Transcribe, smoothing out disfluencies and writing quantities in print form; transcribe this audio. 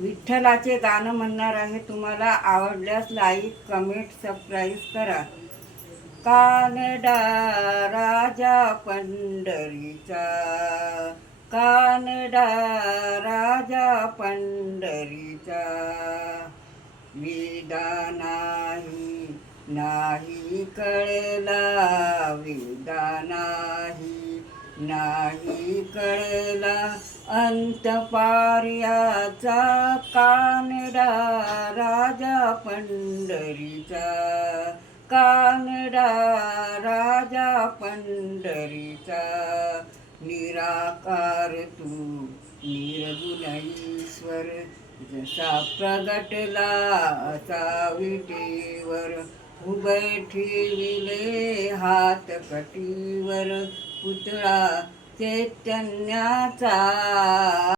विठ्ठलाचे गाणं म्हणणार आहे. तुम्हाला आवडल्यास लाईक कमेंट सबस्क्राईब करा. कानडा राजा पंढरीचा, कानडा राजा पंढरीचा, विदा नाही नाही कळला, विदा नाही नाही कळला, अंतपार्याचा कानडा राजा पंढरीचा, कानडा राजा पंढरीचा, निराकार तू निर्गुण ईश्वर, जसा प्रगटला असा विटेवर, उभे ठेविले हात कटीवर, पुतळा चैतन्याचा.